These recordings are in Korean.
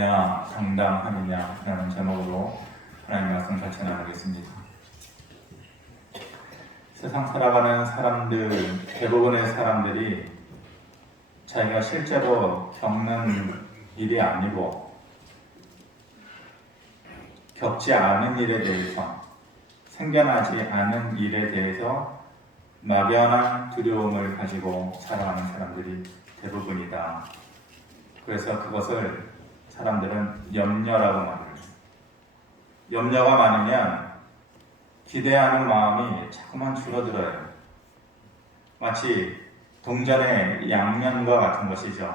두려우냐 당당함이냐 라는 제목으로 하나님 말씀 같이 나누겠습니다. 세상 살아가는 사람들, 대부분의 사람들이 자기가 실제로 겪는 일이 아니고 겪지 않은 일에 대해서, 생겨나지 않은 일에 대해서 막연한 두려움을 가지고 살아가는 사람들이 대부분이다. 그래서 그것을 사람들은 염려라고 말해요. 염려가 많으면 기대하는 마음이 자꾸만 줄어들어요. 마치 동전의 양면과 같은 것이죠.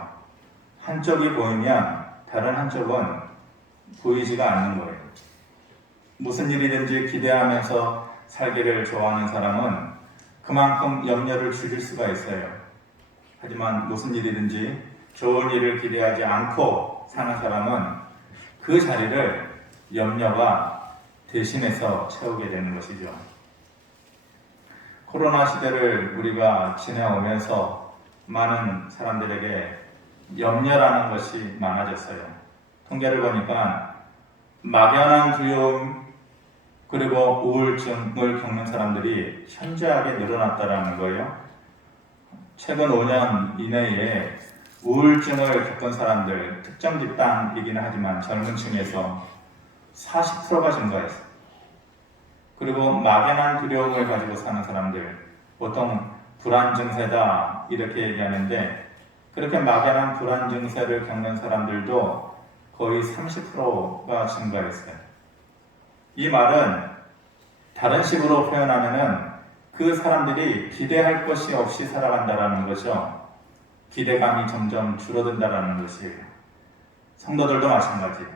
한쪽이 보이면 다른 한쪽은 보이지가 않는 거예요. 무슨 일이든지 기대하면서 살기를 좋아하는 사람은 그만큼 염려를 줄일 수가 있어요. 하지만 무슨 일이든지 좋은 일을 기대하지 않고 사는 사람은 그 자리를 염려가 대신해서 채우게 되는 것이죠. 코로나 시대를 우리가 지내오면서 많은 사람들에게 염려라는 것이 많아졌어요. 통계를 보니까 막연한 두려움 그리고 우울증을 겪는 사람들이 현저하게 늘어났다는 거예요. 최근 5년 이내에 우울증을 겪은 사람들, 특정 집단이기는 하지만 젊은 층에서 40%가 증가했어요. 그리고 막연한 두려움을 가지고 사는 사람들, 보통 불안 증세다 이렇게 얘기하는데, 그렇게 막연한 불안 증세를 겪는 사람들도 거의 30%가 증가했어요. 이 말은 다른 식으로 표현하면은 그 사람들이 기대할 것이 없이 살아간다라는 거죠. 기대감이 점점 줄어든다라는 것이에요. 성도들도 마찬가지예요.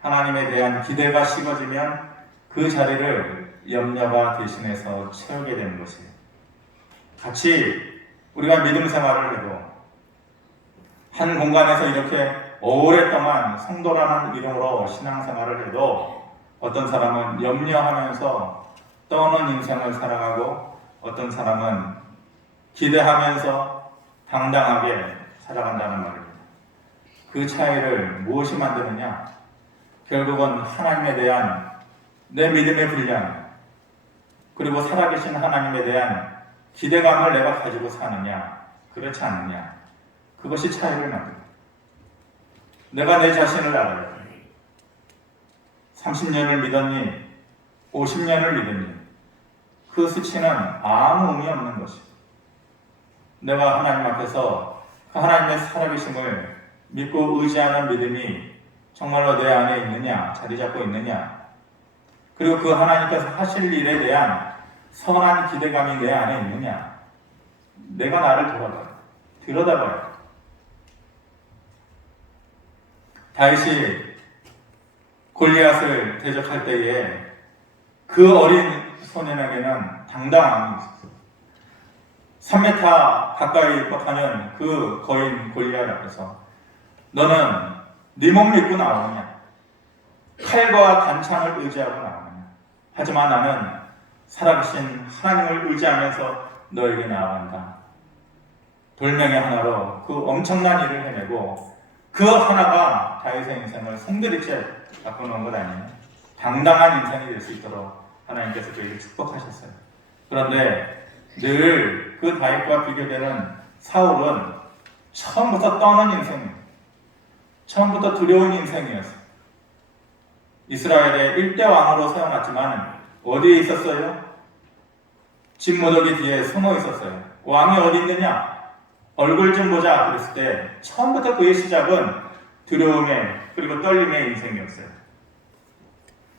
하나님에 대한 기대가 식어지면 그 자리를 염려가 대신해서 채우게 되는 것이에요. 같이 우리가 믿음 생활을 해도 한 공간에서 이렇게 오랫동안 성도라는 이름으로 신앙생활을 해도 어떤 사람은 염려하면서 떠오는 인생을 살아가고 어떤 사람은 기대하면서 당당하게 살아간다는 말입니다. 그 차이를 무엇이 만드느냐? 결국은 하나님에 대한 내 믿음의 분량, 그리고 살아계신 하나님에 대한 기대감을 내가 가지고 사느냐, 그렇지 않느냐, 그것이 차이를 만듭니다. 내가 내 자신을 알아야 돼. 30년을 믿었니? 50년을 믿었니? 그 수치는 아무 의미 없는 것이고, 내가 하나님 앞에서 그 하나님의 살아계심을 믿고 의지하는 믿음이 정말로 내 안에 있느냐, 자리 잡고 있느냐, 그리고 그 하나님께서 하실 일에 대한 선한 기대감이 내 안에 있느냐, 내가 나를 들여다봐야 돼. 다윗이 골리앗을 대적할 때에 그 어린 소년에게는 당당함이 있었어요. 3m 가까이 입각하는 그 거인 골리앗 앞에서 너는 네 몸 믿고 나오느냐? 칼과 단창을 의지하고 나오느냐? 하지만 나는 살아계신 하나님을 의지하면서 너에게 나아간다. 돌멩이 하나로 그 엄청난 일을 해내고 그 하나가 다윗의 인생을 송두리째 바꿔놓은 것 아니에요? 당당한 인생이 될 수 있도록 하나님께서 그에게 축복하셨어요. 그런데 늘 그 다윗과 비교되는 사울은 처음부터 떠는 인생이에요. 처음부터 두려운 인생이었어요. 이스라엘의 1대 왕으로 세워놨지만 어디에 있었어요? 진무더기 뒤에 숨어 있었어요. 왕이 어디 있느냐? 얼굴 좀 보자 그랬을 때 처음부터 그의 시작은 두려움의 그리고 떨림의 인생이었어요.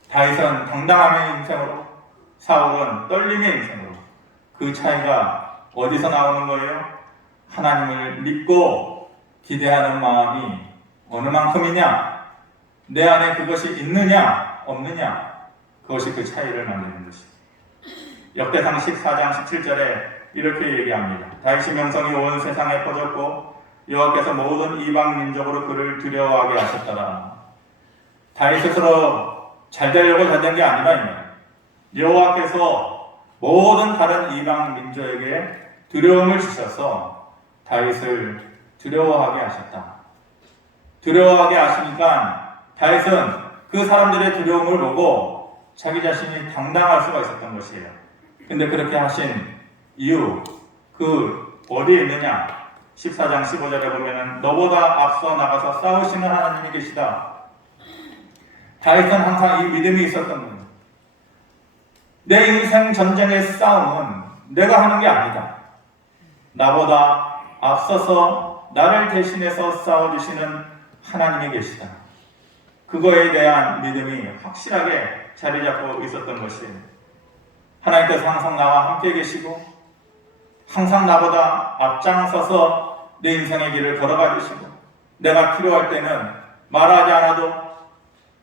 다윗은 당당함의 인생으로, 사울은 떨림의 인생으로. 그 차이가 어디서 나오는 거예요? 하나님을 믿고 기대하는 마음이 어느 만큼이냐? 내 안에 그것이 있느냐 없느냐, 그것이 그 차이를 만드는 것이에요. 역대상 14장 17절에 이렇게 얘기합니다. 다윗의 명성이 온 세상에 퍼졌고 여호와께서 모든 이방 민족으로 그를 두려워하게 하셨더라. 다윗 스스로 잘 되려고 잘 된 게 아니라 여호와께서 모든 다른 이방 민족에게 두려움을 주셔서 다윗을 두려워하게 하셨다. 두려워하게 하시니까 다윗은 그 사람들의 두려움을 보고 자기 자신이 당당할 수가 있었던 것이에요. 근데 그렇게 하신 이유, 그 어디에 있느냐? 14장 15절에 보면은 너보다 앞서 나가서 싸우시는 하나님이 계시다. 다윗은 항상 이 믿음이 있었던 거예요. 내 인생 전쟁의 싸움은 내가 하는 게 아니다. 나보다 앞서서 나를 대신해서 싸워주시는 하나님이 계시다. 그거에 대한 믿음이 확실하게 자리 잡고 있었던 것이에요. 하나님께서 항상 나와 함께 계시고 항상 나보다 앞장서서 내 인생의 길을 걸어가 주시고 내가 필요할 때는 말하지 않아도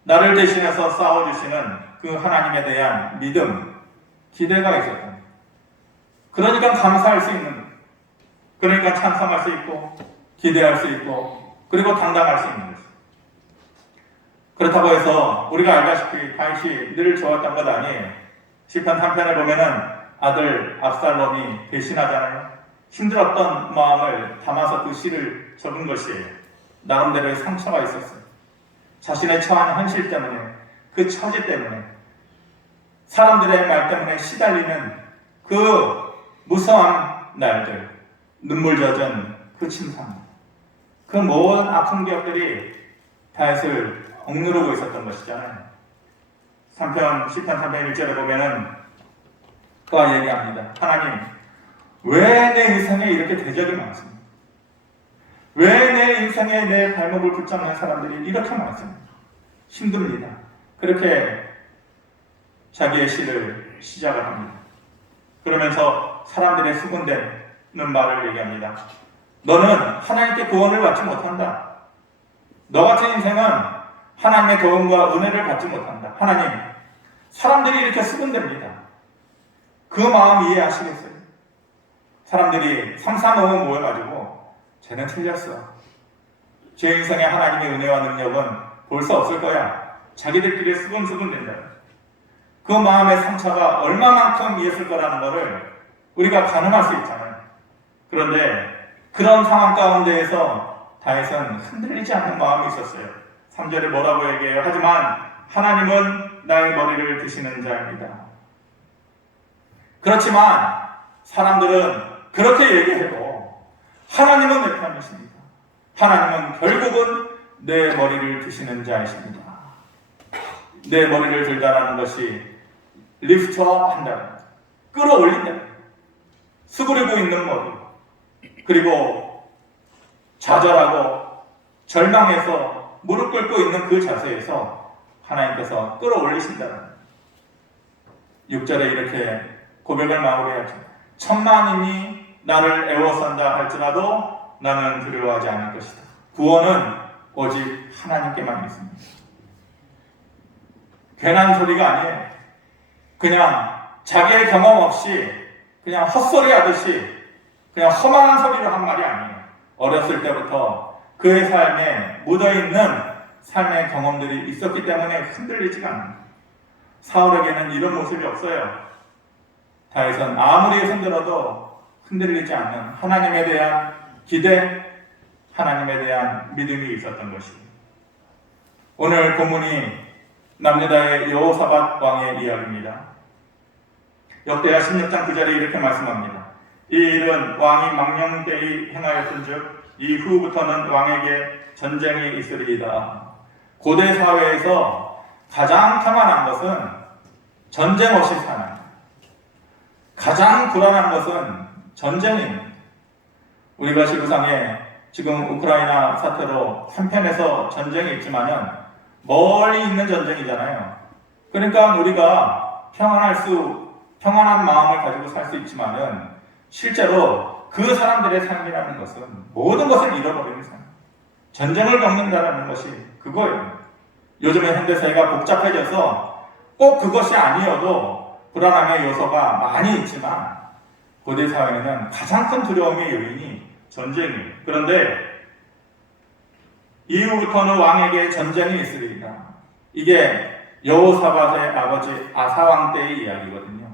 나를 대신해서 싸워주시는 그 하나님에 대한 믿음, 기대가 있었던 거예요. 그러니까 감사할 수 있는 거예요. 그러니까 찬송할 수 있고 기대할 수 있고 그리고 당당할 수 있는 것이죠. 그렇다고 해서 우리가 알다시피 다윗이 늘 좋았던 것 아니에요. 시편 3편에 보면은 아들 압살롬이 배신하잖아요. 힘들었던 마음을 담아서 그 시를 적은 것이에요. 나름대로의 상처가 있었어요. 자신의 처한 현실 때문에, 그 처지 때문에, 사람들의 말 때문에 시달리는 그 무서운 날들, 눈물 젖은 그 침상, 그 모든 아픈 기억들이 다윗을 억누르고 있었던 것이잖아요. 3편, 시편 3편 1절에 보면은 그가 얘기합니다. 하나님, 왜 내 인생에 이렇게 대적이 많습니까? 왜 내 인생에 내 발목을 붙잡는 사람들이 이렇게 많습니까? 힘듭니다. 그렇게 자기의 시를 시작을 합니다. 그러면서 사람들의 수군대는 말을 얘기합니다. 너는 하나님께 구원을 받지 못한다. 너 같은 인생은 하나님의 도움과 은혜를 받지 못한다. 하나님, 사람들이 이렇게 수군댑니다. 그 마음 이해하시겠어요? 사람들이 3, 4, 5명 모여가지고 쟤는 틀렸어. 제 인생에 하나님의 은혜와 능력은 볼 수 없을 거야. 자기들끼리 수군수군 된다. 그 마음의 상처가 얼마만큼 이했을 거라는 것을 우리가 가늠할 수 있잖아요. 그런데 그런 상황 가운데에서 다윗은 흔들리지 않는 마음이 있었어요. 3절에 뭐라고 얘기해요? 하지만 하나님은 나의 머리를 드시는 자입니다. 그렇지만 사람들은 그렇게 얘기해도 하나님은 내 편이십니다. 하나님은 결국은 내 머리를 드시는 자이십니다. 내 머리를 들다라는 것이 리프트업 한다, 끌어올린다, 수그리고 있는 머리, 그리고 좌절하고 절망해서 무릎 꿇고 있는 그 자세에서 하나님께서 끌어올리신다는 6절에 이렇게 고백을 마무리하죠. 천만인이 나를 애워싼다 할지라도 나는 두려워하지 않을 것이다. 구원은 오직 하나님께만 있습니다. 괜한 소리가 아니에요. 그냥 자기의 경험 없이 그냥 헛소리 하듯이 그냥 허망한 소리를 한 말이 아니에요. 어렸을 때부터 그의 삶에 묻어있는 삶의 경험들이 있었기 때문에 흔들리지가 않아요. 사울에게는 이런 모습이 없어요. 다윗은 아무리 흔들어도 흔들리지 않는 하나님에 대한 기대, 하나님에 대한 믿음이 있었던 것입니다. 오늘 본문이 남유다의 여호사밧 왕의 이야기입니다. 역대하 16장 9절에 이렇게 말씀합니다. 이 일은 왕이 망령 때에 행하였은즉 이후부터는 왕에게 전쟁이 있으리이다. 고대 사회에서 가장 평안한 것은 전쟁 없이 사는, 가장 불안한 것은 전쟁입니다. 우리가 지구상에 지금 우크라이나 사태로 한편에서 전쟁이 있지만은 멀리 있는 전쟁이잖아요. 그러니까 우리가 평안한 마음을 가지고 살 수 있지만은 실제로 그 사람들의 삶이라는 것은 모든 것을 잃어버리는 삶. 전쟁을 겪는다는 것이 그거예요. 요즘에 현대사회가 복잡해져서 꼭 그것이 아니어도 불안함의 요소가 많이 있지만 고대 사회에는 가장 큰 두려움의 요인이 전쟁이에요. 그런데 이후부터는 왕에게 전쟁이 있으리이다. 이게 여호사밧의 아버지 아사왕 때의 이야기거든요.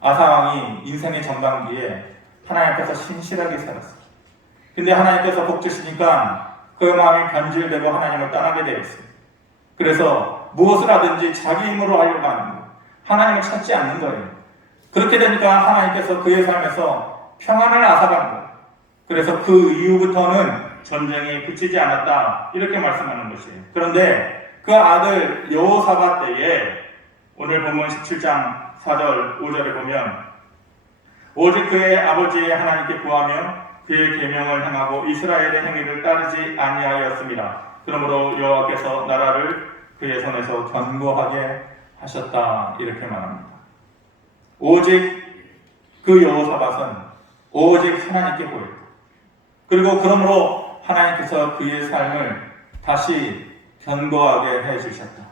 아사왕이 인생의 전반기에 하나님 앞에서 신실하게 살았어요. 근데 하나님께서 복 주시니까 그 마음이 변질되고 하나님을 떠나게 되었어요. 그래서 무엇을 하든지 자기 힘으로 하려고 하는 거예요. 하나님을 찾지 않는 거예요. 그렇게 되니까 하나님께서 그의 삶에서 평안을 앗아간 거예요. 그래서 그 이후부터는 전쟁이 그치지 않았다 이렇게 말씀하는 것이에요. 그런데 그 아들 여호사밧 때에 오늘 본문 17장 4절 5절에 보면 오직 그의 아버지의 하나님께 구하며 그의 계명을 행하고 이스라엘의 행위를 따르지 아니하였습니다. 그러므로 여호와께서 나라를 그의 손에서 견고하게 하셨다 이렇게 말합니다. 오직 그 여호사밧은 오직 하나님께 구했고 그리고 그러므로 하나님께서 그의 삶을 다시 견고하게 해주셨다.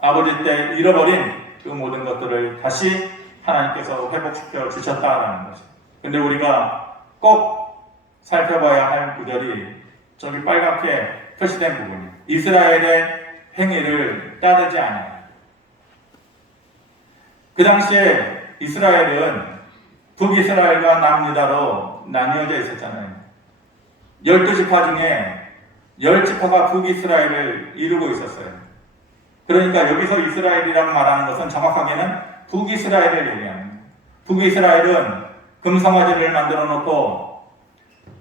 아버지 때 잃어버린 그 모든 것들을 다시 하나님께서 회복시켜 주셨다라는 것입니다. 근데 우리가 꼭 살펴봐야 할 구절이 저기 빨갛게 표시된 부분이에요. 이스라엘의 행위를 따르지 않아요. 그 당시에 이스라엘은 북이스라엘과 남유다로 나뉘어져 있었잖아요. 12지파 중에 10지파가 북이스라엘을 이루고 있었어요. 그러니까 여기서 이스라엘이라고 말하는 것은 정확하게는 북이스라엘을 얘기하는 거예요. 북이스라엘은 금성화제를 만들어 놓고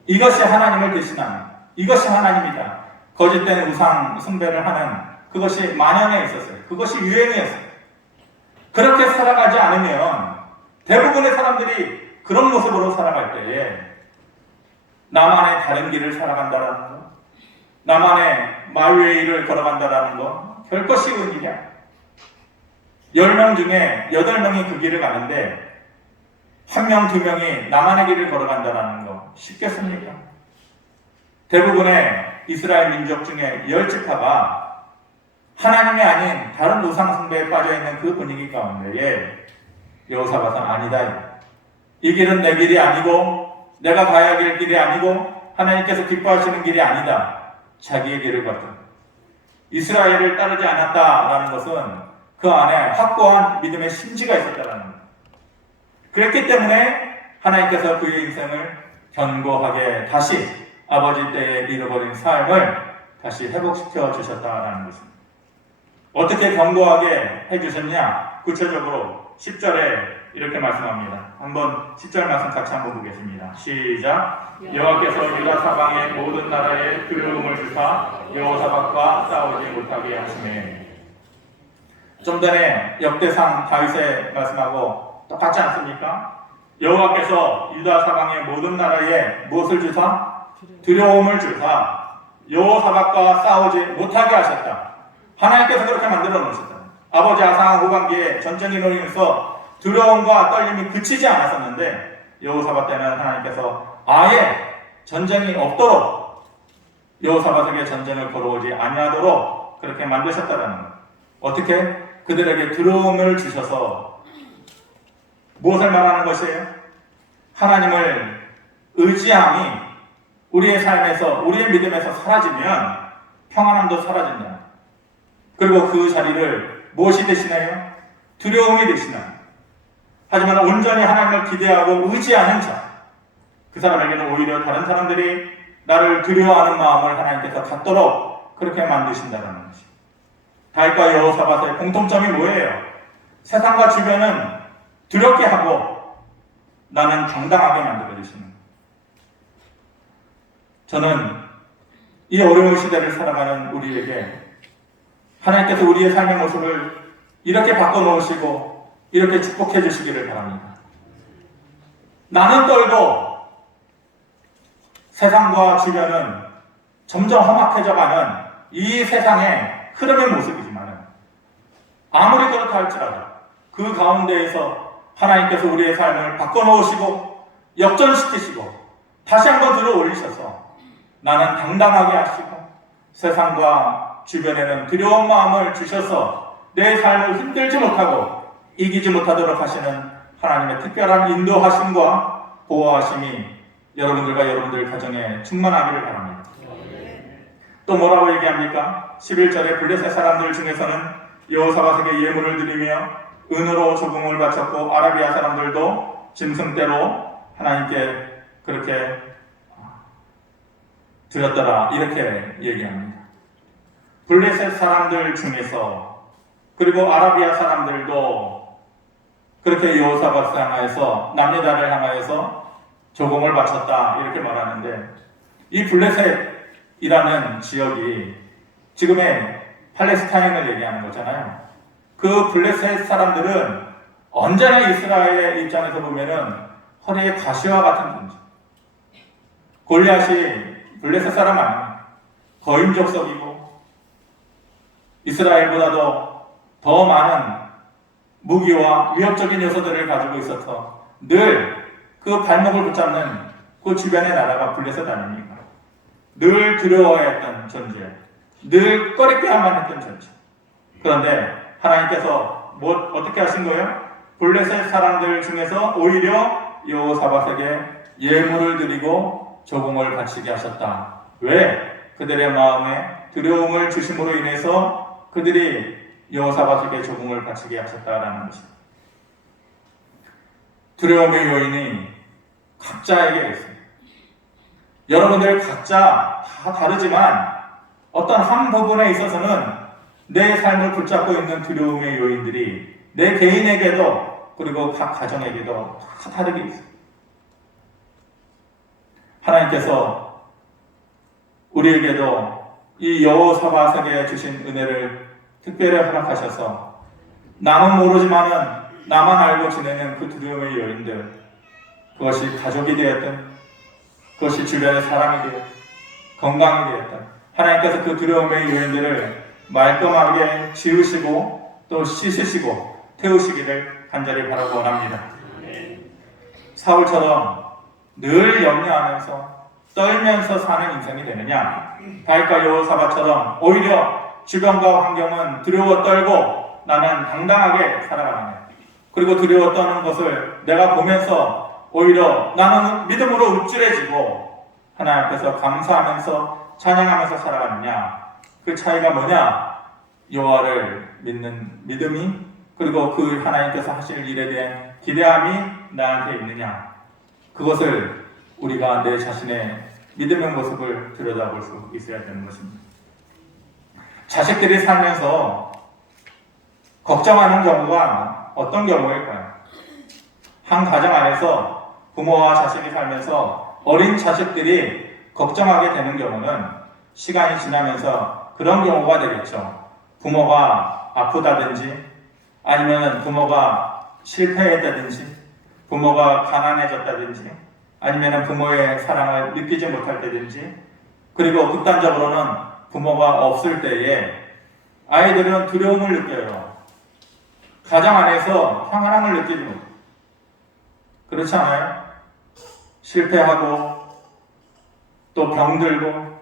이것이 하나님을 대신하는, 이것이 하나님이다. 거짓된 우상 숭배를 하는 그것이 만연해 있었어요. 그것이 유행이었어요. 그렇게 살아가지 않으면 대부분의 사람들이 그런 모습으로 살아갈 때에 나만의 다른 길을 살아간다라는 거, 나만의 마이웨이를 걸어간다라는 거 결코 쉬운 일이야. 10명 중에 8명이 그 길을 가는데 1명, 2명이 나만의 길을 걸어간다라는 거 쉽겠습니까? 대부분의 이스라엘 민족 중에 10지파가 하나님이 아닌 다른 우상 숭배에 빠져있는 그 분위기 가운데에 여호사밧은 아니다. 이 길은 내 길이 아니고 내가 가야 할 길이 아니고 하나님께서 기뻐하시는 길이 아니다. 자기의 길을 걷다. 이스라엘을 따르지 않았다라는 것은 그 안에 확고한 믿음의 심지가 있었다라는 것. 그랬기 때문에 하나님께서 그의 인생을 견고하게 다시 아버지 때에 잃어버린 삶을 다시 회복시켜 주셨다라는 것입니다. 어떻게 견고하게 해주셨냐? 구체적으로 10절에 이렇게 말씀합니다. 한번 10절 말씀 같이 한번 보겠습니다. 시작. 여호와께서 유다 사방의 모든 나라에 두려움을 주사 여호사밧과 싸우지 못하게 하시매. 좀 전에 역대상 다윗의 말씀하고 똑같지 않습니까? 여호와께서 유다 사방의 모든 나라에 무엇을 주사? 두려움을 주사 여호사밧과 싸우지 못하게 하셨다. 하나님께서 그렇게 만들어 놓으셨다. 아버지 아상 후반기에 전쟁이 일어나면서 두려움과 떨림이 그치지 않았었는데 여호사밧 때는 하나님께서 아예 전쟁이 없도록 여호사밧에게 전쟁을 걸어오지 아니하도록 그렇게 만드셨다는 것. 어떻게? 그들에게 두려움을 주셔서 무엇을 말하는 것이에요? 하나님을 의지함이 우리의 삶에서 우리의 믿음에서 사라지면 평안함도 사라진다. 그리고 그 자리를 무엇이 대신해요? 두려움이 대신합니다. 하지만 온전히 하나님을 기대하고 의지하는 자, 그 사람에게는 오히려 다른 사람들이 나를 두려워하는 마음을 하나님께서 갖도록 그렇게 만드신다는 것입니다. 다윗과 여호사밧의 공통점이 뭐예요? 세상과 주변은 두렵게 하고 나는 당당하게 만들어주시는 거예요. 저는 이 어려운 시대를 살아가는 우리에게 하나님께서 우리의 삶의 모습을 이렇게 바꿔놓으시고 이렇게 축복해 주시기를 바랍니다. 나는 떨고 세상과 주변은 점점 험악해져가는 이 세상의 흐름의 모습이지만 아무리 그렇다 할지라도 그 가운데에서 하나님께서 우리의 삶을 바꿔놓으시고 역전시키시고 다시 한번 들어올리셔서 나는 당당하게 하시고 세상과 주변에는 두려운 마음을 주셔서 내 삶을 흔들지 못하고 이기지 못하도록 하시는 하나님의 특별한 인도하심과 보호하심이 여러분들과 여러분들 가정에 충만하기를 바랍니다. 또 뭐라고 얘기합니까? 11절에 블레셋 사람들 중에서는 여호사밧에게 예물을 드리며 은으로 조금을 바쳤고 아라비아 사람들도 짐승대로 하나님께 그렇게 들었더라 이렇게 얘기합니다. 블레셋 사람들 중에서 그리고 아라비아 사람들도 그렇게 여호사밧을 향하여서 남유다를 향하여서 조공을 바쳤다 이렇게 말하는데, 이 블레셋이라는 지역이 지금의 팔레스타인을 얘기하는 거잖아요. 그 블레셋 사람들은 언제나 이스라엘의 입장에서 보면은 허리에 가시와 같은 존재. 골리앗이 블레셋 사람 아니에요. 거인족속이고 이스라엘보다도 더 많은 무기와 위협적인 요소들을 가지고 있어서 늘 그 발목을 붙잡는 그 주변의 나라가 블레셋 아닙니까? 늘 두려워했던 존재, 늘 꺼리껴야만 했던 존재. 그런데 하나님께서 어떻게 하신 거예요? 블레셋 사람들 중에서 오히려 여호사밧에게 예물을 드리고 조공을 바치게 하셨다. 왜? 그들의 마음에 두려움을 주심으로 인해서 그들이 여호사밧에게 조공을 바치게 하셨다라는 것입니다. 두려움의 요인이 각자에게 있습니다. 여러분들 각자 다 다르지만 어떤 한 부분에 있어서는 내 삶을 붙잡고 있는 두려움의 요인들이 내 개인에게도 그리고 각 가정에게도 다 다르게 있습니다. 하나님께서 우리에게도 이 여호사밧에게 주신 은혜를 특별히 허락하셔서 남은 모르지만은 나만 알고 지내는 그 두려움의 요인들, 그것이 가족이 되었든 그것이 주변의 사람이 되었든 건강이 되었든 하나님께서 그 두려움의 요인들을 말끔하게 지우시고 또 씻으시고 태우시기를 간절히 바라고 원합니다. 사울처럼 늘 염려하면서 떨면서 사는 인생이 되느냐, 다윗과 여호사밧처럼 오히려 주변과 환경은 두려워 떨고 나는 당당하게 살아가느냐, 그리고 두려워 떠는 것을 내가 보면서 오히려 나는 믿음으로 우쭐해지고 하나님 앞에서 감사하면서 찬양하면서 살아가느냐, 그 차이가 뭐냐? 여호와를 믿는 믿음이, 그리고 그 하나님께서 하실 일에 대한 기대함이 나한테 있느냐, 그것을 우리가 내 자신의 믿음의 모습을 들여다볼 수 있어야 되는 것입니다. 자식들이 살면서 걱정하는 경우가 어떤 경우일까요? 한 가정 안에서 부모와 자식이 살면서 어린 자식들이 걱정하게 되는 경우는 시간이 지나면서 그런 경우가 되겠죠. 부모가 아프다든지 아니면 부모가 실패했다든지 부모가 가난해졌다든지 아니면 부모의 사랑을 느끼지 못할 때든지, 그리고 극단적으로는 부모가 없을 때에 아이들은 두려움을 느껴요. 가정 안에서 평안함을 느끼지 못해요. 그렇지 않아요? 실패하고 또 병들고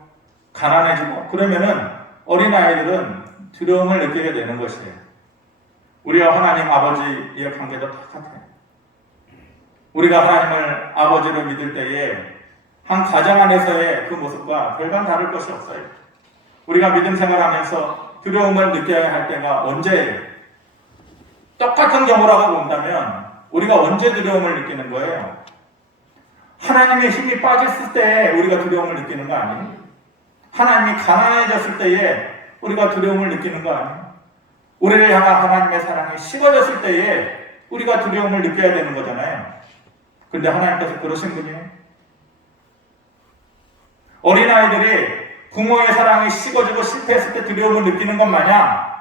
가난해지고 그러면은 어린아이들은 두려움을 느끼게 되는 것이에요. 우리와 하나님 아버지의 관계도 똑같아요. 우리가 하나님을 아버지로 믿을 때에 한 가정 안에서의 그 모습과 별반 다를 것이 없어요. 우리가 믿음 생활하면서 두려움을 느껴야 할 때가 언제예요? 똑같은 경우라고 본다면 우리가 언제 두려움을 느끼는 거예요? 하나님의 힘이 빠졌을 때 우리가 두려움을 느끼는 거 아니에요? 하나님이 가난해졌을 때에 우리가 두려움을 느끼는 거 아니에요? 우리를 향한 하나님의 사랑이 식어졌을 때에 우리가 두려움을 느껴야 되는 거잖아요. 근데 하나님께서 그러신 분이에요. 어린아이들이 부모의 사랑이 식어지고 실패했을 때 두려움을 느끼는 것 마냥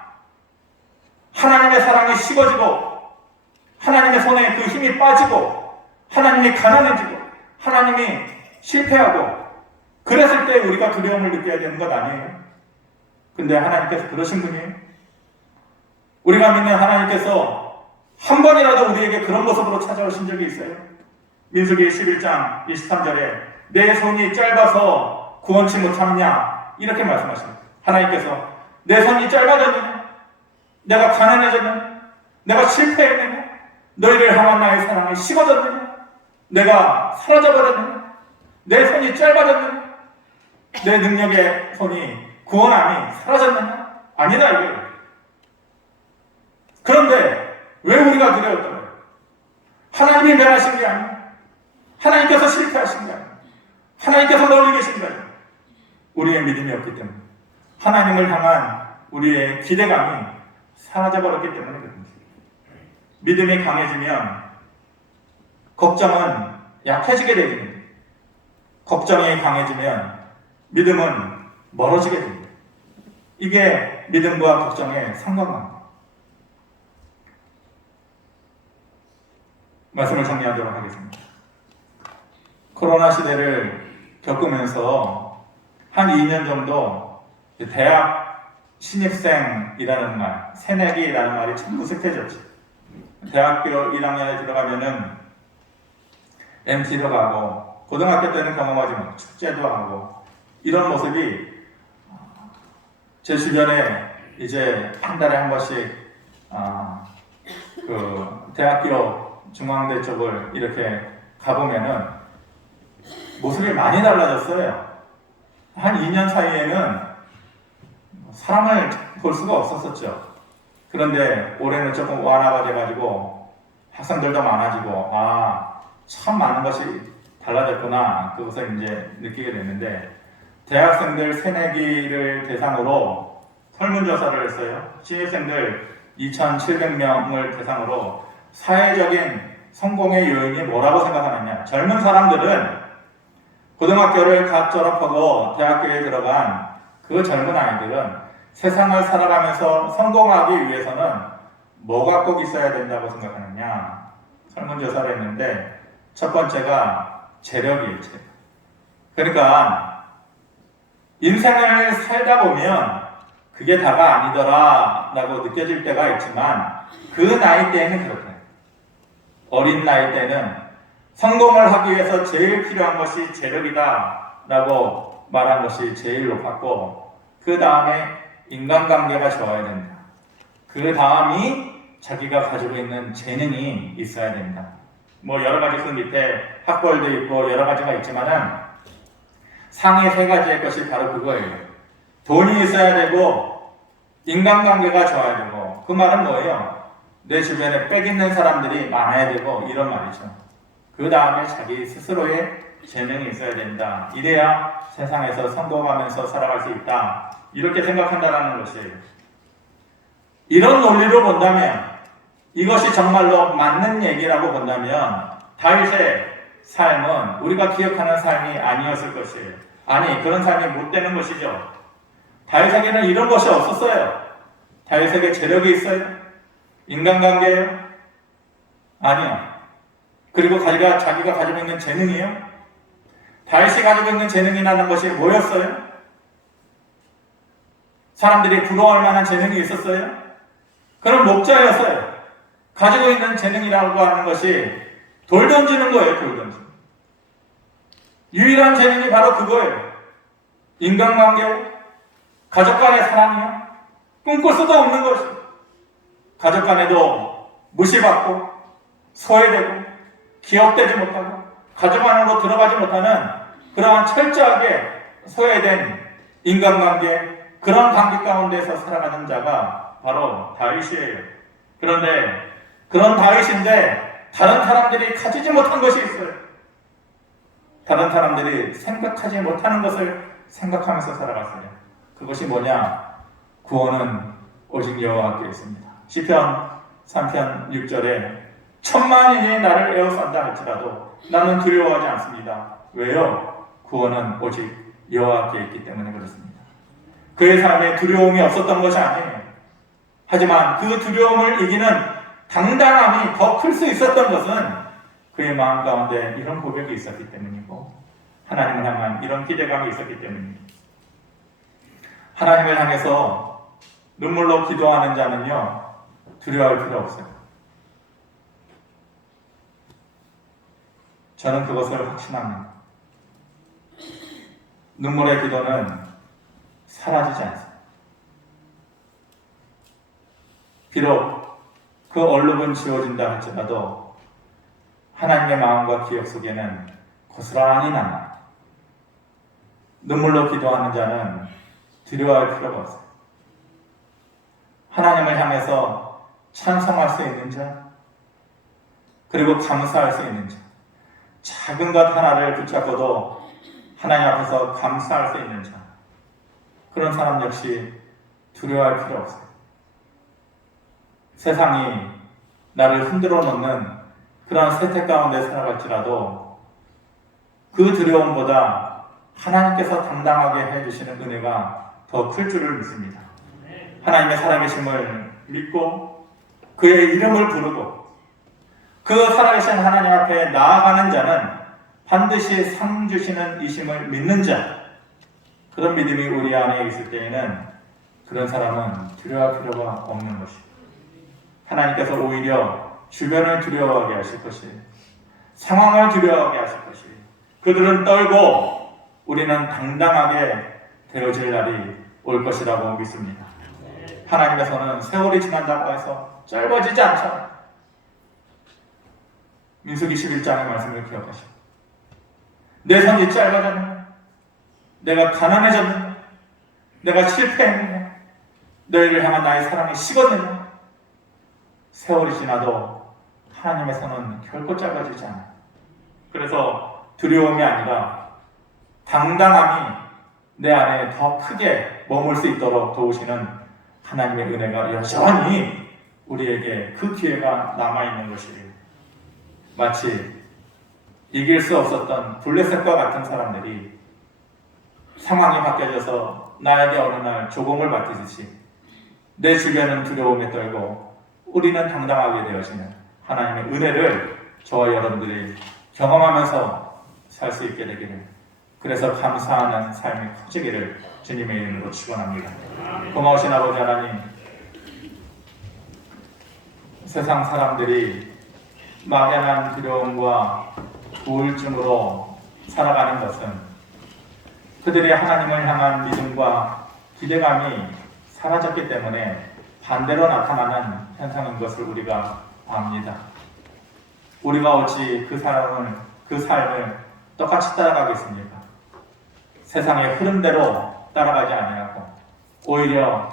하나님의 사랑이 식어지고 하나님의 손에 그 힘이 빠지고 하나님이 가난해지고 하나님이 실패하고 그랬을 때 우리가 두려움을 느껴야 되는 것 아니에요? 근데 하나님께서 그러신 분이에요. 우리가 믿는 하나님께서 한 번이라도 우리에게 그런 모습으로 찾아오신 적이 있어요? 민수기 11장 23절에 내 손이 짧아서 구원치 못하느냐 이렇게 말씀하십니다. 하나님께서 내 손이 짧아졌느냐, 내가 가난해졌느냐, 내가 실패했느냐, 너희를 향한 나의 사랑이 식어졌느냐, 내가 사라져버렸느냐, 내 손이 짧아졌느냐, 내 능력의 손이 구원함이 사라졌느냐? 아니다 이거예요. 그런데 왜 우리가 두려웠던 거예요? 하나님이 멸하신 게 아니에요. 하나님께서 실패하신 게 아니에요. 하나님께서 멀리 계신 거예요. 우리의 믿음이 없기 때문에, 하나님을 향한 우리의 기대감이 사라져버렸기 때문에 그렇습니다. 믿음이 강해지면 걱정은 약해지게 됩니다. 걱정이 강해지면 믿음은 멀어지게 됩니다. 이게 믿음과 걱정의 상관관계입니다. 말씀을 정리하도록 하겠습니다. 코로나 시대를 겪으면서 한 2년 정도 대학 신입생이라는 말, 새내기라는 말이 참 무색해졌죠. 대학교 1학년에 들어가면은 MT도 가고, 고등학교 때는 경험하지 못한 축제도 하고, 이런 모습이 제 주변에 이제 한 달에 한 번씩 그 대학교 중앙대 쪽을 이렇게 가보면은 모습이 많이 달라졌어요. 한 2년 사이에는 사람을 볼 수가 없었었죠. 그런데 올해는 조금 완화가 돼가지고 학생들도 많아지고 참 많은 것이 달라졌구나, 그것을 이제 느끼게 됐는데, 대학생들 새내기를 대상으로 설문조사를 했어요. 신입생들 2,700명을 대상으로 사회적인 성공의 요인이 뭐라고 생각하느냐. 젊은 사람들은 고등학교를 갓 졸업하고 대학교에 들어간 그 젊은 아이들은 세상을 살아가면서 성공하기 위해서는 뭐가 꼭 있어야 된다고 생각하느냐. 설문조사를 했는데 첫 번째가 재력이에요. 재력. 그러니까 인생을 살다 보면 그게 다가 아니더라 라고 느껴질 때가 있지만, 그 나이 때에는 그렇대요. 어린 나이 때는 성공을 하기 위해서 제일 필요한 것이 재력이다 라고 말한 것이 제일 높았고, 그 다음에 인간관계가 좋아야 된다. 그 다음이 자기가 가지고 있는 재능이 있어야 된다. 뭐 여러 가지 그 밑에 학벌도 있고 여러 가지가 있지만은 상위 3가지의 것이 바로 그거예요. 돈이 있어야 되고 인간관계가 좋아야 되고, 그 말은 뭐예요? 내 주변에 빽 있는 사람들이 많아야 되고, 이런 말이죠. 그 다음에 자기 스스로의 재능이 있어야 된다. 이래야 세상에서 성공하면서 살아갈 수 있다. 이렇게 생각한다는 것이에요. 이런 논리로 본다면, 이것이 정말로 맞는 얘기라고 본다면 다윗의 삶은 우리가 기억하는 삶이 아니었을 것이에요. 아니, 그런 삶이 못 되는 것이죠. 다윗에게는 이런 것이 없었어요. 다윗에게 재력이 있어요? 인간관계예요? 아니요. 그리고 자기가 가지고 있는 재능이요? 다윗이 가지고 있는 재능이라는 것이 뭐였어요? 사람들이 부러워할 만한 재능이 있었어요? 그런 목자였어요. 가지고 있는 재능이라고 하는 것이 돌 던지는 거예요. 돌 던지는. 유일한 재능이 바로 그거예요. 인간관계, 가족 간의 사랑이요. 꿈꿀 수도 없는 것이. 가족 간에도 무시받고 소외되고 기억되지 못하고 가족 안으로 들어가지 못하는 그러한 철저하게 소외된 인간관계, 그런 관계 가운데서 살아가는 자가 바로 다윗이에요. 그런데 그런 다윗인데 다른 사람들이 가지지 못한 것이 있어요. 다른 사람들이 생각하지 못하는 것을 생각하면서 살아갔어요. 그것이 뭐냐? 구원은 오직 여호와께 있습니다. 시편 3편 6절에 천만인이 나를 에워싼다 할지라도 나는 두려워하지 않습니다. 왜요? 구원은 오직 여호와께 있기 때문에 그렇습니다. 그의 삶에 두려움이 없었던 것이 아니에요. 하지만 그 두려움을 이기는 당당함이 더 클 수 있었던 것은 그의 마음 가운데 이런 고백이 있었기 때문이고, 하나님을 향한 이런 기대감이 있었기 때문입니다. 하나님을 향해서 눈물로 기도하는 자는요, 두려워할 필요 없어요. 저는 그것을 확신합니다. 눈물의 기도는 사라지지 않습니다. 비록 그 얼룩은 지워진다 할지라도 하나님의 마음과 기억 속에는 고스란히 남아. 눈물로 기도하는 자는 두려워할 필요가 없어요. 하나님을 향해서 찬송할 수 있는 자, 그리고 감사할 수 있는 자, 작은 것 하나를 붙잡고도 하나님 앞에서 감사할 수 있는 자, 그런 사람 역시 두려워할 필요 없어요. 세상이 나를 흔들어 놓는 그런 세태 가운데 살아갈지라도 그 두려움보다 하나님께서 당당하게 해주시는 은혜가 더 클 줄을 믿습니다. 하나님의 살아계심을 믿고 그의 이름을 부르고 그 살아계신 하나님 앞에 나아가는 자는 반드시 상 주시는 이심을 믿는 자, 그런 믿음이 우리 안에 있을 때에는 그런 사람은 두려워할 필요가 없는 것입니다. 하나님께서 오히려 주변을 두려워하게 하실 것이에요. 상황을 두려워하게 하실 것이에요. 그들은 떨고 우리는 당당하게 되어질 날이 올 것이라고 믿습니다. 하나님께서는 세월이 지난다고 해서 짧아지지 않잖아요. 민수기 11장의 말씀을 기억하시고 내 손이 짧아졌느냐? 내가 가난해졌느냐? 내가 실패했느냐? 너희를 향한 나의 사랑이 식었느냐? 세월이 지나도 하나님의 손은 결코 짧아지지 않아요. 그래서 두려움이 아니라 당당함이 내 안에 더 크게 머물 수 있도록 도우시는 하나님의 은혜가 여전히 우리에게 그 기회가 남아있는 것이에요. 마치 이길 수 없었던 블레셋과 같은 사람들이 상황이 바뀌어져서 나에게 어느 날 조공을 맡기듯이 내 주변은 두려움에 떨고 우리는 당당하게 되어지는 하나님의 은혜를 저와 여러분들이 경험하면서 살 수 있게 되기를, 그래서 감사하는 삶이 커지기를 주님의 이름으로 축원합니다. 고마우신 아버지 하나님, 세상 사람들이 막연한 두려움과 우울증으로 살아가는 것은 그들의 하나님을 향한 믿음과 기대감이 사라졌기 때문에 반대로 나타나는 현상인 것을 우리가 압니다. 우리가 어찌 그 삶을 똑같이 따라가겠습니까? 세상의 흐름대로 따라가지 아니하고 오히려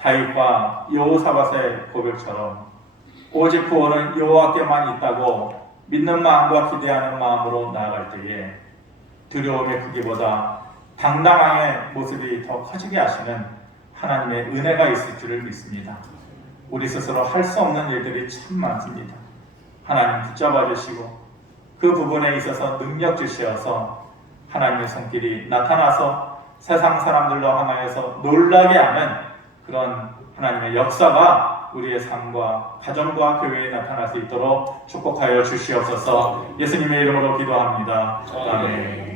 다윗과 여호사밧의 고백처럼 오직 구원은 여호와께만 있다고 믿는 마음과 기대하는 마음으로 나아갈 때에 두려움의 크기보다 당당함의 모습이 더 커지게 하시는 하나님의 은혜가 있을 줄을 믿습니다. 우리 스스로 할 수 없는 일들이 참 많습니다. 하나님 붙잡아 주시고 그 부분에 있어서 능력 주시어서 하나님의 손길이 나타나서 세상 사람들로 하나에서 놀라게 하는 그런 하나님의 역사가 우리의 삶과 가정과 교회에 나타날 수 있도록 축복하여 주시옵소서. 예수님의 이름으로 기도합니다. 아멘.